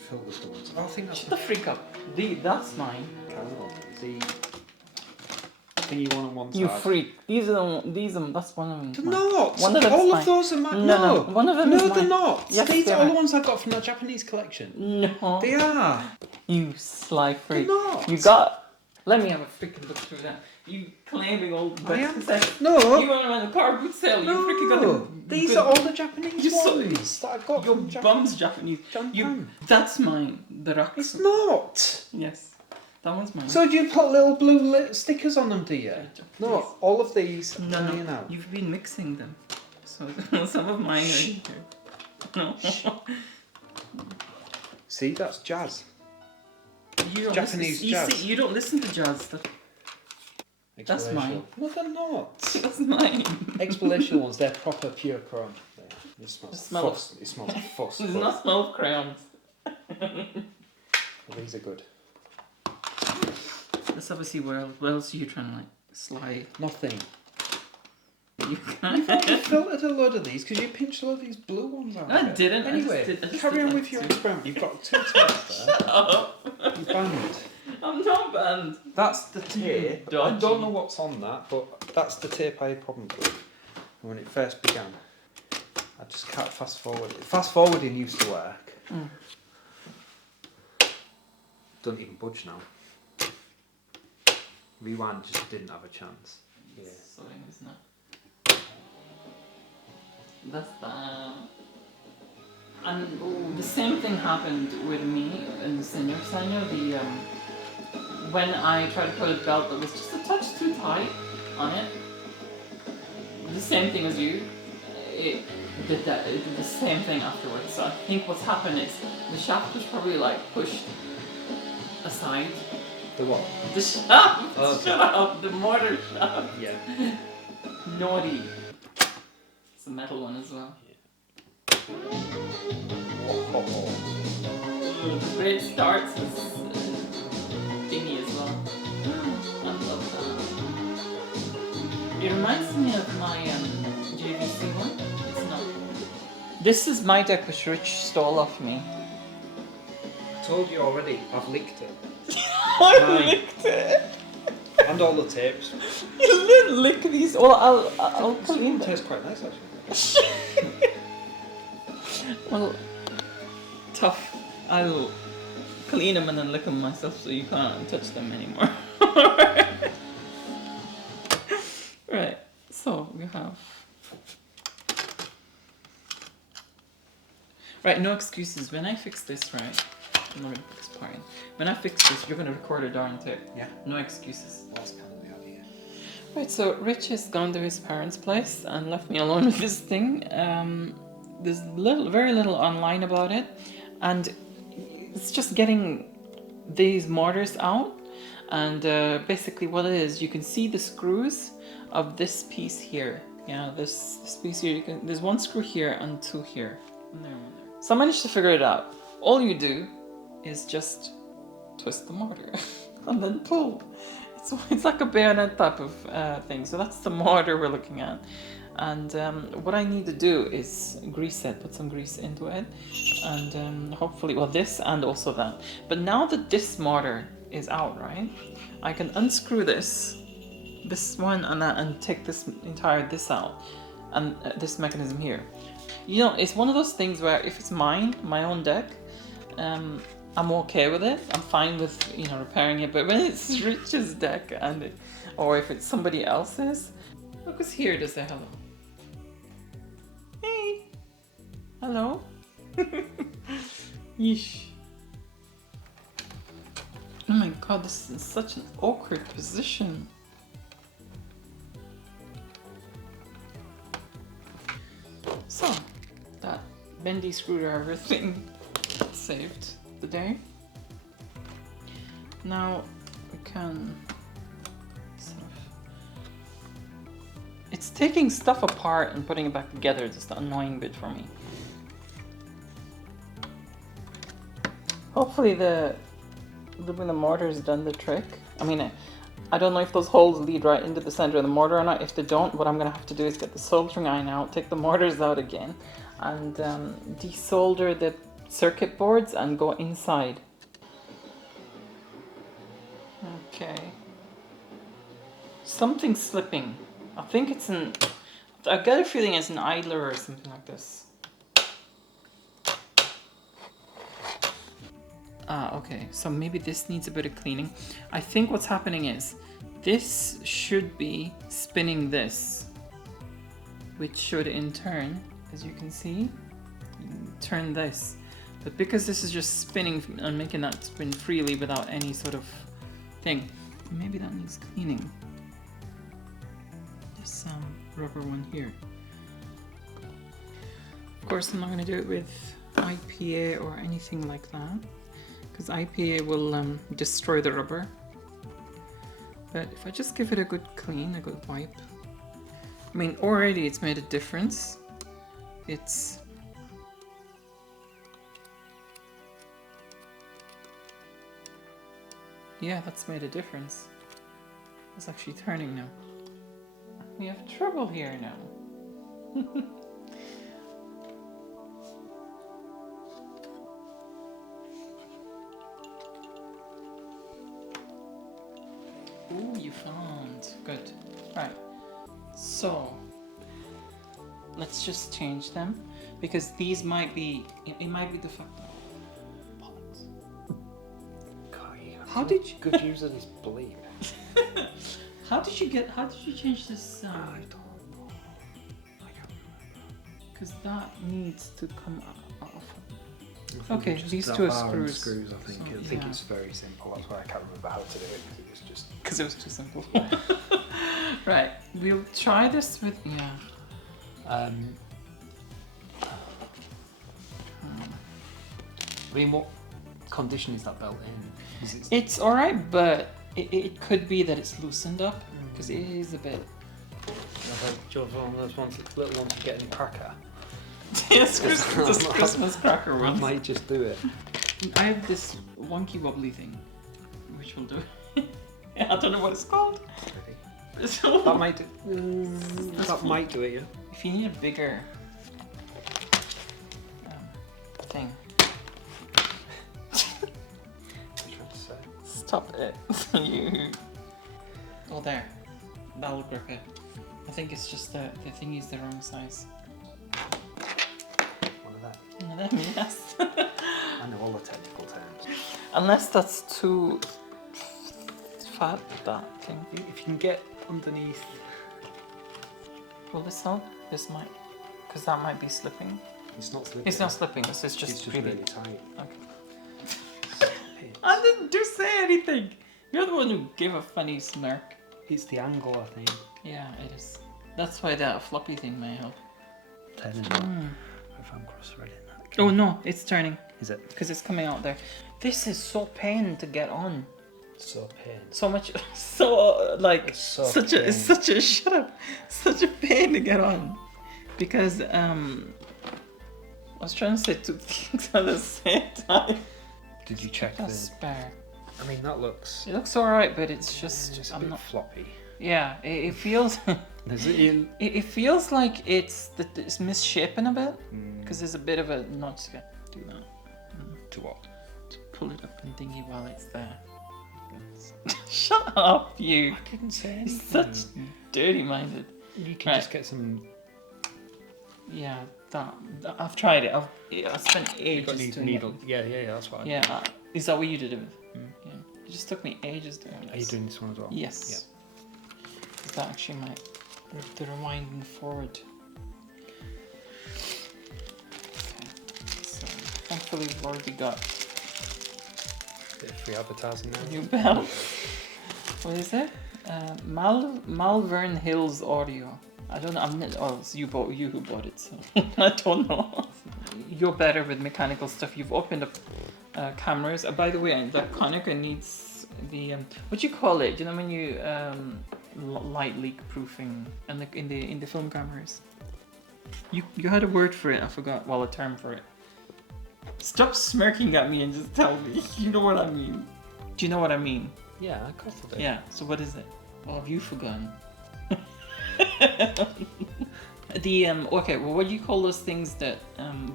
filled with the ones. Oh, I think that's Shut the freak up. That's mine. the thing you want on one side. You freak. These are that's one of them. They're not. One of them all is of mine. those are mine. No, one of them is No, mine. they're not. Yes, These they are all are. the ones I got from the Japanese collection. No. They are. You sly freak. They're not. You got. Let me have a freaking look through that. You claiming old I am. best. No. You went around the car boot sale. No. You freaking got them. These are all the Japanese You saw- ones that I've got Your from Japan. bum's Japanese. Japan. That's mine. The rock. It's not. Yes. That one's mine. So do you put little blue stickers on them, do you? No, all of these are No. here now. You've been mixing them. So some of mine are here. No. See, that's jazz. You don't Japanese listen, jazz. You see, you don't listen to jazz stuff. That's mine. No, they're not. That's mine. Explanation ones, they're proper pure chrome. It smells smell like fuss. It smells like fuss. There's but not smell of crayons. these are good. That's obviously what else are you trying to like slide? Nothing. You You've already filtered a load of these because you pinched a load of these blue ones out. I of it. didn't. Anyway, I just carry did on like with your two. experiment. You've got 2 tapes there. Shut up. You're banned. I'm not banned. That's the tape. I Dodgy. don't know what's on that, but that's the tape I had problems with when it first began. I just can't fast forward it. Fast forwarding used to work. Don't even budge now. Rewind just didn't have a chance. Yeah. So isn't it? That's that. And the same thing happened with me in the senior senior. When I tried to put a belt that was just a touch too tight on it, the same thing as you, it did that. It did the same thing afterwards. So I think what's happened is the shaft was probably like pushed aside. The what? The shaft. Oh, okay. Shut up. The mortar shaft. Yeah. Naughty. It's a metal one as well. The way it starts is thingy as well. I love that. It reminds me of my JVC one. It's not. This is my deck which Rich stole off me. I told you already, I've licked it. I licked it. And all the tapes. You didn't lick these. Well, I'll clean It them. tastes quite nice actually. Well, tough. I'll clean them and then lick them myself so you can't touch them anymore. Right, so we have... Right, no excuses. When I fix this, right, I'm not gonna put this part in. When I fix this, you're gonna record a darn tape. Yeah. No excuses. That's kind of the idea. Right, so Rich has gone to his parents' place and left me alone with this thing. There's very little online about it, and it's just getting these mortars out. And basically, what it is, you can see the screws of this piece here. Yeah, this piece here. There's one screw here and 2 here. And there, one there. So I managed to figure it out. All you do is just twist the mortar and then pull. It's like a bayonet type of thing. So that's the mortar we're looking at. And what I need to do is grease it, put some grease into it, and hopefully, well, this and also that. But now that this mortar is out, right, I can unscrew this one and that, and take this out, and this mechanism here. You know, it's one of those things where if it's mine, my own deck, I'm okay with it. I'm fine with, you know, repairing it. But when it's Rich's deck, or if it's somebody else's, look who's here to say hello. Hey, hello. Yeesh. Oh my god, this is in such an awkward position. So, that bendy screwdriver thing saved the day. Now we can sort of... It's taking stuff apart and putting it back together. It's the annoying bit for me. Hopefully the mortar has done the trick. I mean, I don't know if those holes lead right into the center of the mortar or not. If they don't, what I'm gonna have to do is get the soldering iron out, take the mortars out again, and desolder the circuit boards and go inside. Okay. Something's slipping. I think it's an... I get a feeling it's an idler or something like this. Ah, okay. So maybe this needs a bit of cleaning. I think what's happening is this should be spinning this, which should in turn, as you can see, turn this. But because this is just spinning and making that spin freely without any sort of thing, maybe that needs cleaning. This rubber one here. Of course, I'm not going to do it with IPA or anything like that, because IPA will destroy the rubber. But if I just give it a good clean, a good wipe, I mean, already it's made a difference. It's... yeah, that's made a difference. It's actually turning now. We have trouble here now. Ooh, you found. Good. Right. So, let's just change them, because these might be, it might be the fact. How did you... Good use of this bleep. How did you change this? I don't know. I can't remember. Because that needs to come off. I think Okay, it's these just two are that bar and screws. screws. I think. So, I think yeah. it's very simple. That's why I can't remember how to do it. It was just. Because it was too simple. Right, we'll try this with, yeah. I mean, what condition is that belt in? Is it... It's alright, but it could be that it's loosened up, because it is a bit... Do you have one of those ones, little ones you get in a cracker? Yes, just Christmas cracker I ones. might just do it. I have this wonky wobbly thing, which will do it. I don't know what it's called. That might do. That might do it, yeah. If you need a bigger thing. What are you trying to say? Stop it. You. Oh, there. That'll grip it. I think it's just the thing is the wrong size. One of that. One of them, yes. I know all the technical terms. Unless that's too fat, that thing. If you can get underneath. Will this help? This might. Because that might be slipping. It's not slipping. It's not slipping, it's just really tight. Okay. I didn't do say anything. You're the one who gave a funny smirk. It's the angle, I think. Yeah, it is. That's why that floppy thing may help. Turning that. If I'm cross-threading that. Oh no, it's turning. Is it? Because it's coming out there. This is so pain to get on. So pain. So much, so like, It's so such pain. a, it's such a, shut up, such a pain to get on. Because, I was trying to say two things at the same time. Did you check That's the... spare. I mean, that looks... It looks alright, but it's just, It's a I'm bit not, floppy. yeah, it feels, Is it... it feels like it's misshapen a bit. Because there's a bit of a, not just gonna do that. To what? To pull it up and thingy while it's there. Shut up, you. I didn't say You're anything. such dirty-minded. You can just get some... Yeah, that I've tried it. I've spent You got ages doing needle. it. Yeah, that's what I Yeah, is that what you did it with? Yeah, it just took me ages doing Are this. you doing this one as well? Yes. Yeah. That actually might the rewinding forward. Okay. So thankfully we've already got Bit of free advertising now. new bell. What is it? Malvern Hills Audio. I don't know. I'm not. Oh, it's you who bought it. So I don't know. You're better with mechanical stuff. You've opened up cameras. By the way, that Konica needs the what do you call it? Do you know when you light leak proofing and in the film cameras? You had a word for it. I forgot. Well, a term for it. Stop smirking at me and just tell me. You know what I mean. Do you know what I mean? Yeah, I got it. Yeah. So what is it? Oh, have you forgotten? The okay. Well, what do you call those things that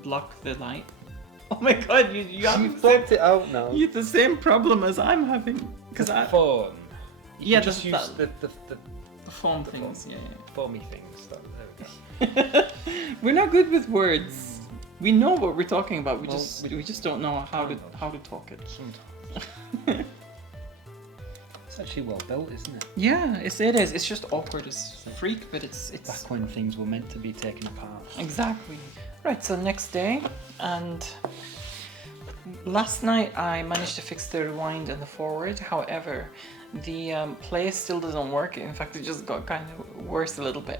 block the light? Oh my god, you have You've blocked it out now. you have the same problem as I'm having. Because The I foam. You Yeah, can just use the the foam things. Yeah. foamy things. There we go. We're not good with words. We know what we're talking about. We Well, just don't know how to talk it. Sometimes. It's actually well built, isn't it? Yeah, it is. It's just awkward as freak, but it's Back when things were meant to be taken apart. exactly. Right, so next day, and last night I managed to fix the rewind and the forward. However, the play still doesn't work. In fact, it just got kind of worse a little bit.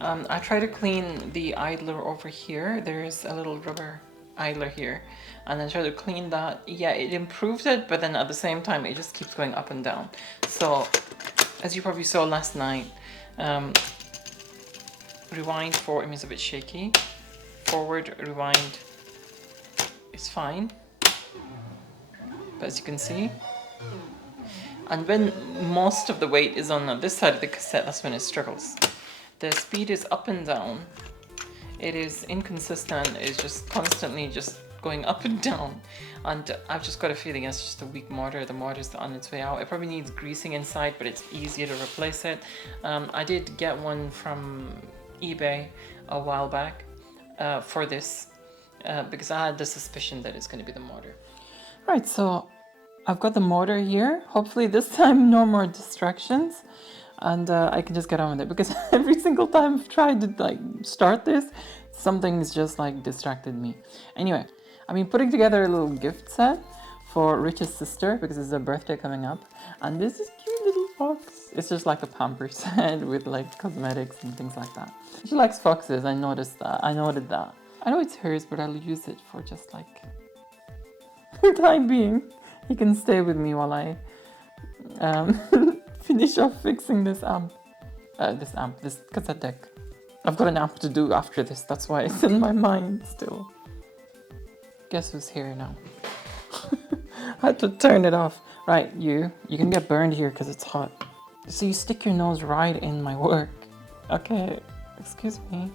I tried to clean the idler over here. There's a little rubber idler here, and I tried to clean that. Yeah, it improved it, but then at the same time, it just keeps going up and down. So, as you probably saw last night, rewind forward is a bit shaky. Forward rewind is fine, but as you can see, and when most of the weight is on this side of the cassette, that's when it struggles. The speed is up and down. It is inconsistent. It's just constantly just going up and down, and I've just got a feeling it's just a weak motor. The motor's on its way out. It probably needs greasing inside, but it's easier to replace it. I did get one from eBay a while back for this because I had the suspicion that it's going to be the motor. Right, so I've got the motor here. Hopefully this time no more distractions, and I can just get on with it, because every single time I've tried to like start this, something's just like distracted me. Anyway, I've been putting together a little gift set for Rich's sister because it's her birthday coming up, and this is cute little fox. It's just like a pamper set with like cosmetics and things like that. She likes foxes. I noticed that. I noted that. I know it's hers, but I'll use it for just like the time being. He can stay with me while I finish off fixing this cassette deck. I've got an amp to do after this, that's why it's in my mind still. Guess who's here now? I had to turn it off. Right, you can get burned here because it's hot. So you stick your nose right in my work. Okay, excuse me.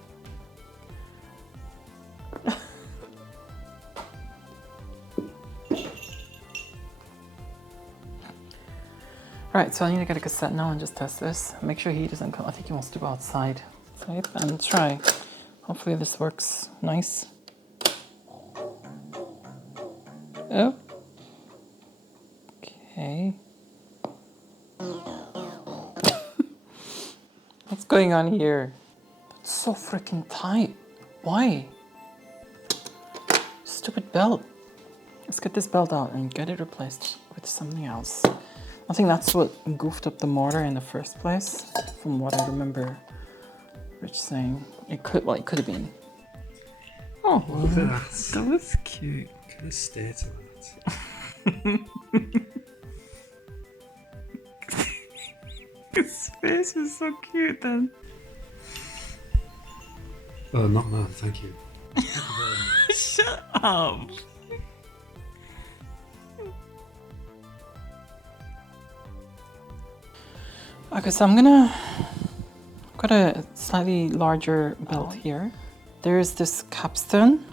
Right, so I need to get a cassette now and just test this. Make sure he doesn't come. I think he wants to go outside. And try. Hopefully this works nice. Oh. Okay. What's going on here? That's so freaking tight. Why? Stupid belt. Let's get this belt out and get it replaced with something else. I think that's what goofed up the motor in the first place, from what I remember Rich saying. It could have been. Oh, Look at that. That was cute. Look at the state of that. His face is so cute then. Oh, not mine, thank you. Shut up. Okay, so got a slightly larger belt here. There's this capstan,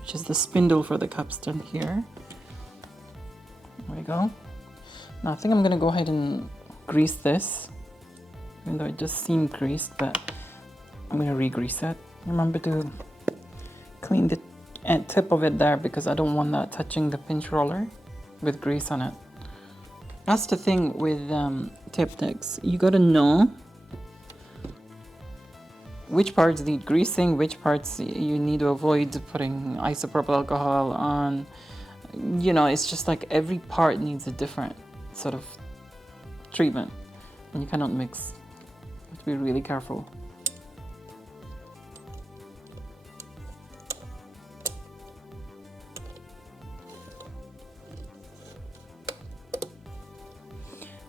which is the spindle for the capstan here. There we go. Now I think I'm gonna go ahead and grease this, even though it just seemed greased, but I'm gonna re-grease it. Remember to clean the tip of it there, because I don't want that touching the pinch roller with grease on it. That's the thing with tape decks. You gotta know which parts need greasing, which parts you need to avoid putting isopropyl alcohol on. You know, it's just like every part needs a different sort of treatment, and you cannot mix. You have to be really careful.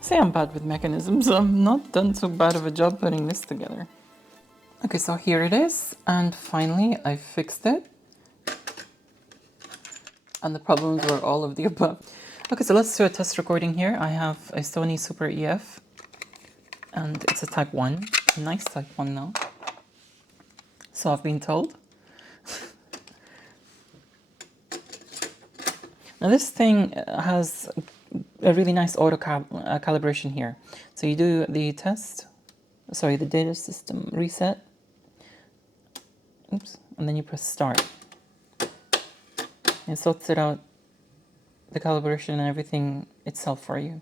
Say I'm bad with mechanisms. I'm not done so bad of a job putting this together. Okay, so here it is, and finally I fixed it. And the problems were all of the above. Okay, so let's do a test recording here. I have a Sony Super EF, and it's a Type 1, a nice Type 1 now. So I've been told. Now this thing has a really nice auto calibration here. So you do the the data system reset. Oops, and then you press start. It sorts it out, the calibration and everything itself for you.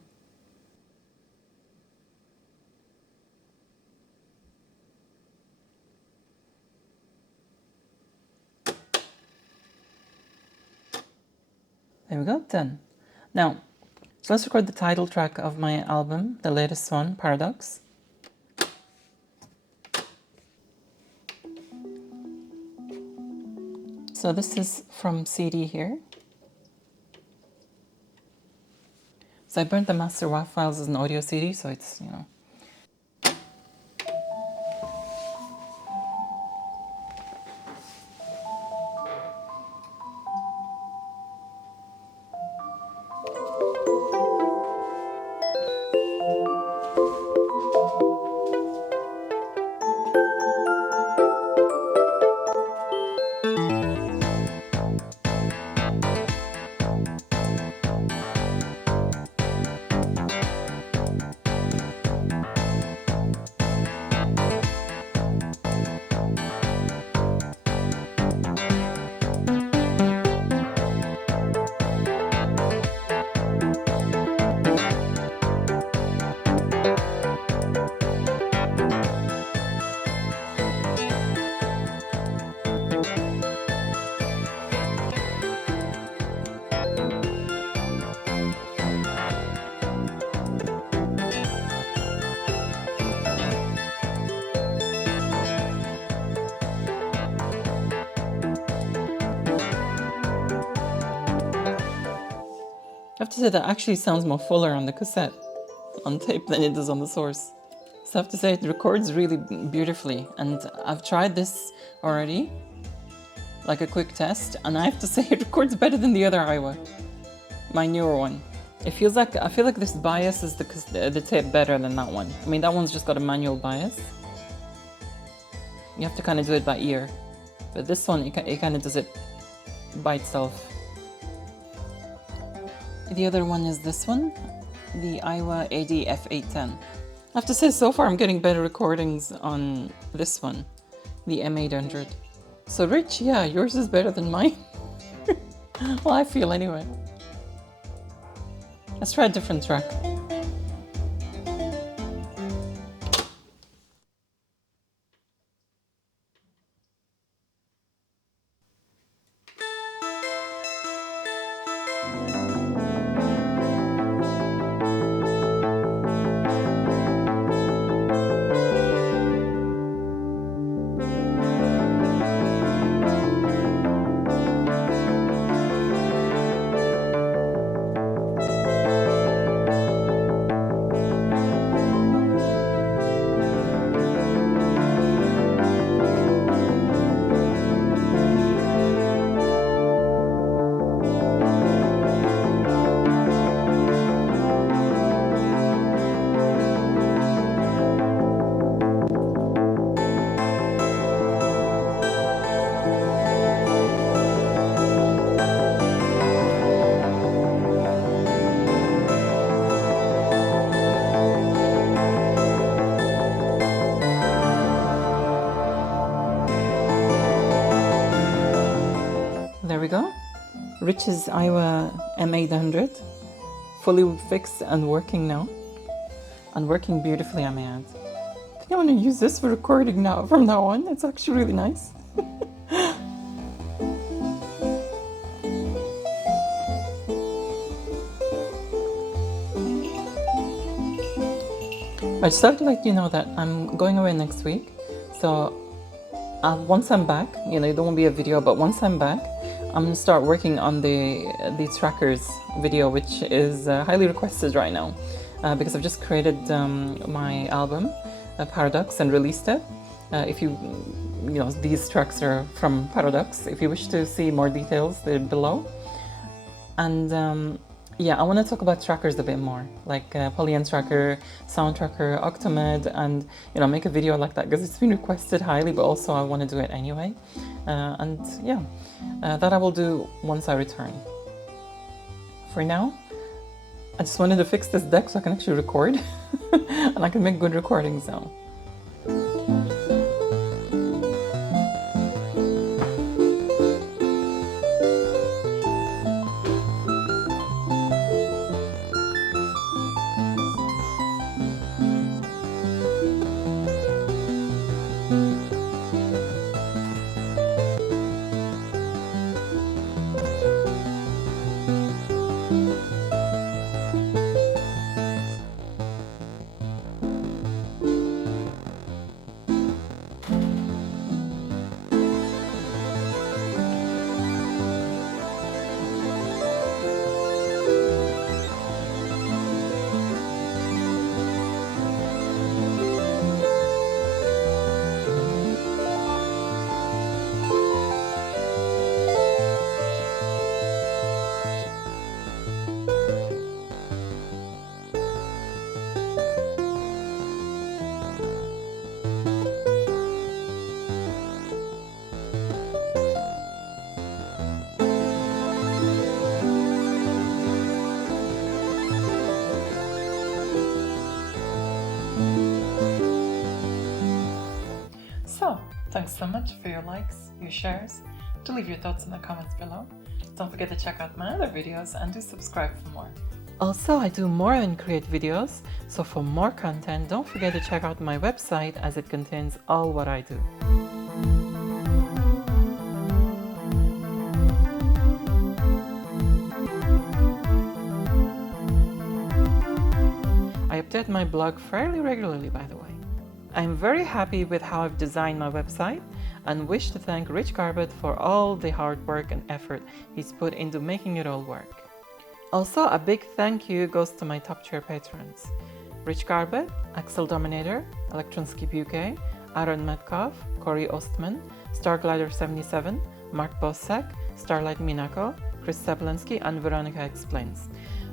There we go, done. Now, so let's record the title track of my album, the latest one, Paradox. So this is from CD here. So I burnt the master WAV files as an audio CD, so it's, you know. I have to say that actually sounds more fuller on the cassette, on tape, than it does on the source. So I have to say it records really beautifully, and I've tried this already, like a quick test, and I have to say it records better than the other Aiwa, my newer one. It feels like, I feel like this bias is the tape better than that one. I mean, that one's just got a manual bias. You have to kind of do it by ear, but this one, it kind of does it by itself. The other one is this one, the Aiwa AD-F810. I have to say, so far I'm getting better recordings on this one, the M800. So Rich, yeah, yours is better than mine. Well, I feel anyway. Let's try a different track. There we go. Rich's Aiwa M800, fully fixed and working now. And working beautifully, I may add. I think I want to use this for recording now from now on. It's actually really nice. I just have to let you know that I'm going away next week. So once I'm back, you know, there won't be a video, but once I'm back, I'm gonna start working on the trackers video, which is highly requested right now, because I've just created my album, Paradox, and released it. If you know, these tracks are from Paradox. If you wish to see more details, they're below. And yeah, I want to talk about trackers a bit more, like Polyend tracker, sound tracker, Octamed, and you know, make a video like that because it's been requested highly, but also I want to do it anyway. And yeah, that I will do once I return. for now. I just wanted to fix this deck so I can actually record and I can make good recordings now. So, thanks so much for your likes, your shares, to leave your thoughts in the comments below. Don't forget to check out my other videos and do subscribe for more. Also, I do more than create videos, so for more content, don't forget to check out my website as it contains all what I do. I update my blog fairly regularly, by the way. I'm very happy with how I've designed my website and wish to thank Rich Garbett for all the hard work and effort he's put into making it all work. Also, a big thank you goes to my top tier patrons: Rich Garbett, Axel Dominator, Electronskip UK, Aaron Metcalf, Corey Ostman, Starglider77, Mark Bosak, Starlight Minako, Chris Seblinski, and Veronica Explains.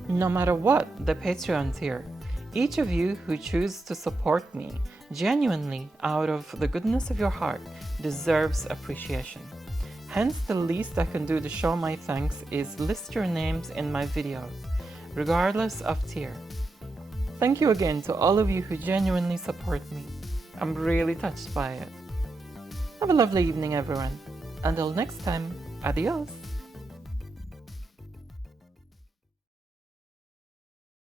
No matter what the Patreon tier, each of you who choose to support me genuinely out of the goodness of your heart deserves appreciation. Hence, the least I can do to show my thanks is list your names in my videos, regardless of tier. Thank you again to all of you who genuinely support me. I'm really touched by it. Have a lovely evening, everyone. Until next time, adios.